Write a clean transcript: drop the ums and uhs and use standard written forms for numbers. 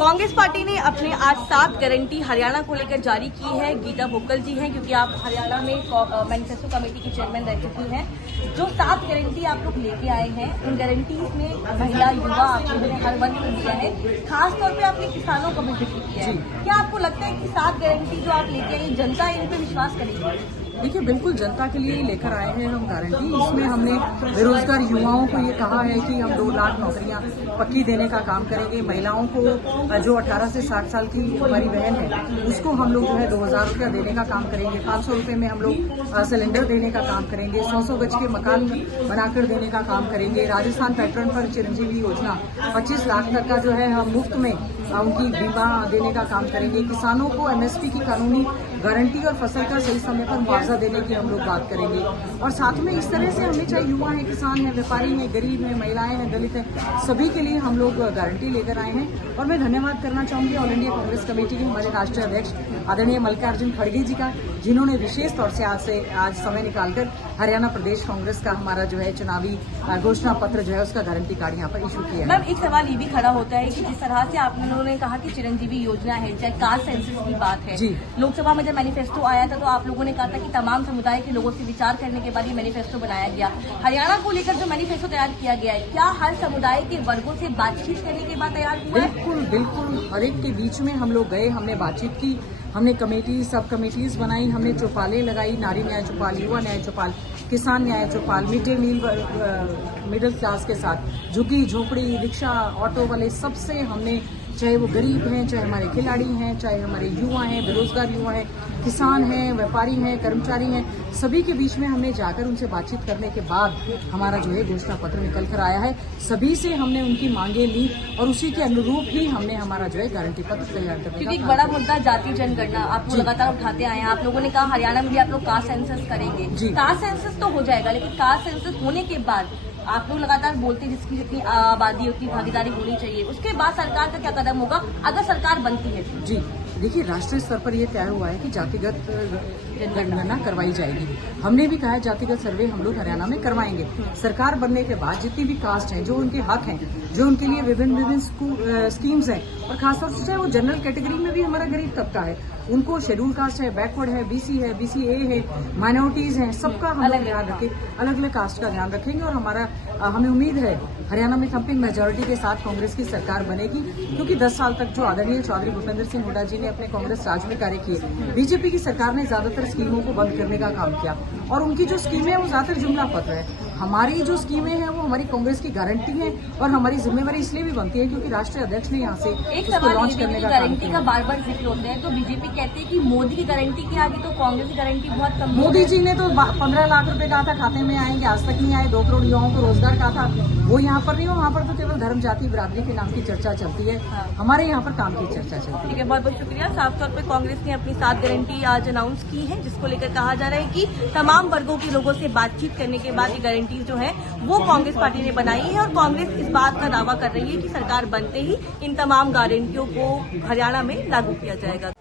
Congress party ने अपने आज 7 गारंटी हरियाणा को लेकर जारी की है। गीता भोकल जी हैं, क्योंकि आप हरियाणा में मैनिफेस्टो कमेटी की चेयरमैन रह चुकी हैं। जो 7 गारंटी आप लोग लेके आए हैं, उन गारंटीज में महिला युवा आप लोगों ने हर वर्ग को दिया है। खासतौर पे आपने किसानों का भी जिक्र किया है। क्या आपको लगता है कि 7 गारंटी जो आप लेके आए, जनता इन पर विश्वास करेगी? देखिए, बिल्कुल जनता के लिए लेकर आए हैं हम गारंटी। इसमें हमने बेरोजगार युवाओं को ये कहा है कि हम 2 लाख नौकरियां पक्की देने का काम करेंगे। महिलाओं को जो 18 से 60 साल की हमारी बहन है, उसको हम लोग जो है 2000 रुपया देने का काम करेंगे। 500 रुपये में हम लोग सिलेंडर देने का काम करेंगे। 100 गज के मकान बनाकर देने का काम करेंगे। राजस्थान पैटर्न पर चिरंजीवी योजना 25 लाख तक का जो है हम मुफ्त में उनकी बीमा देने का काम करेंगे। किसानों को एमएसपी की कानूनी गारंटी और फसल का सही समय पर मुआवजा देने की हम लोग बात करेंगे। और साथ में इस तरह से हमें चाहे युवा हैं, किसान हैं, व्यापारी हैं, गरीब हैं, महिलाएं हैं, दलित हैं, सभी के लिए हम लोग गारंटी लेकर आए हैं। और मैं धन्यवाद करना चाहूंगी ऑल इंडिया कांग्रेस कमेटी के हमारे राष्ट्रीय अध्यक्ष आदरणीय मल्लिकार्जुन खड़गे जी का, जिन्होंने विशेष तौर से आज समय निकालकर हरियाणा प्रदेश कांग्रेस का हमारा जो है चुनावी घोषणा पत्र जो है उसका गारंटी कार्ड यहाँ पर इशू किया है। मैम, एक सवाल ये भी खड़ा होता है कि जिस तरह से आप लोगों ने कहा कि चिरंजीवी योजना है, चाहे कास्ट सेंसस की बात है, लोकसभा में जब मैनिफेस्टो आया था तो आप लोगों ने कहा था कि तमाम समुदाय के लोगों से विचार करने के बाद ये मैनिफेस्टो बनाया गया। हरियाणा को लेकर जो मैनिफेस्टो तैयार किया गया है, क्या हर समुदाय के वर्गों से बातचीत करने के बाद तैयार हुआ है? बिल्कुल बिल्कुल, हर एक के बीच में हम लोग गए, हमने बातचीत की, हमने कमेटी सब कमेटीज बनाई, हमने चौपालें लगाई, नारी न्याय चौपाल, युवा न्याय चौपाल, किसान न्याय चौपाल, mid day meal middle class के साथ झुग्गी झोपड़ी रिक्शा ऑटो वाले सबसे हमने, चाहे वो गरीब हैं, चाहे हमारे खिलाड़ी हैं, चाहे हमारे युवा हैं, बेरोजगार युवा हैं, किसान हैं, व्यापारी हैं, कर्मचारी हैं, सभी के बीच में हमने जाकर उनसे बातचीत करने के बाद हमारा जो है घोषणा पत्र निकल कर आया है। सभी से हमने उनकी मांगे ली और उसी के अनुरूप ही हमने हमारा जो है गारंटी पत्र तैयार करने का। क्योंकि एक बड़ा मुद्दा जाति जनगणना आप लोग लगातार उठाते आए हैं। आप लोगों ने कहा हरियाणा में भी आप लोग कास्ट सेंसस करेंगे। कास्ट सेंसस तो हो जाएगा, लेकिन कास्ट सेंसस होने के बाद आप लोग लगातार बोलते हैं जिसकी जितनी आबादी उतनी भागीदारी होनी चाहिए। उसके बाद सरकार का क्या कदम होगा अगर सरकार बनती है? जी देखिए, राष्ट्रीय स्तर पर यह तय हुआ है कि जातिगत जनगणना करवाई जाएगी। हमने भी कहा है जातिगत सर्वे हम लोग हरियाणा में करवाएंगे। सरकार बनने के बाद जितनी भी कास्ट हैं, जो उनके हक हैं, जो उनके लिए विभिन्न स्कीम्स हैं, और खासतौर से वो जनरल कैटेगरी में भी हमारा गरीब तबका है, उनको शेड्यूल कास्ट है, बैकवर्ड है, बीसी है, बीसीए है, माइनॉरिटीज हैं, सबका हम लोग ध्यान रखें, अलग अलग कास्ट का ध्यान रखेंगे। और हमें उम्मीद है हरियाणा में थम्पिंग मेजोरिटी के साथ कांग्रेस की सरकार बनेगी, क्योंकि 10 साल तक जो आदरणीय चौधरी भूपेंद्र सिंह हुड्डा जी ने अपने कांग्रेस राज में कार्य किए, बीजेपी की सरकार ने ज्यादातर स्कीमों को बंद करने का काम किया, और उनकी जो स्कीमें है वो ज्यादातर जुमला पत्र है। हमारी जो स्कीमें हैं वो हमारी कांग्रेस की गारंटी है, और हमारी जिम्मेवारी इसलिए भी बनती है क्योंकि राष्ट्रीय अध्यक्ष ने यहाँ से एक सवाल लॉन्च करने का गारंटी का बार बार जिक्र होता है, तो बीजेपी कहते हैं कि मोदी की गारंटी के आगे तो कांग्रेस की गारंटी बहुत कम। मोदी जी ने तो 15 लाख रुपए कहा था खाते में आएंगे, आज तक नहीं आए। 2 करोड़ युवाओं को रोजगार कहा था, वो यहाँ पर नहीं हो। वहाँ पर तो केवल धर्म जाति बरादरी के नाम की चर्चा चलती है। हमारे यहाँ पर काम की चर्चा चलती है। ठीक है, बहुत बहुत शुक्रिया। साफ तौर पर कांग्रेस ने अपनी 7 गारंटी आज अनाउंस की है, जिसको लेकर कहा जा रहा है कि तमाम वर्गों के लोगों से बातचीत करने के बाद ये गारंटी जो है वो कांग्रेस पार्टी ने बनाई है। और कांग्रेस इस बात का दावा कर रही है कि सरकार बनते ही इन तमाम गारंटियों को हरियाणा में लागू किया जाएगा।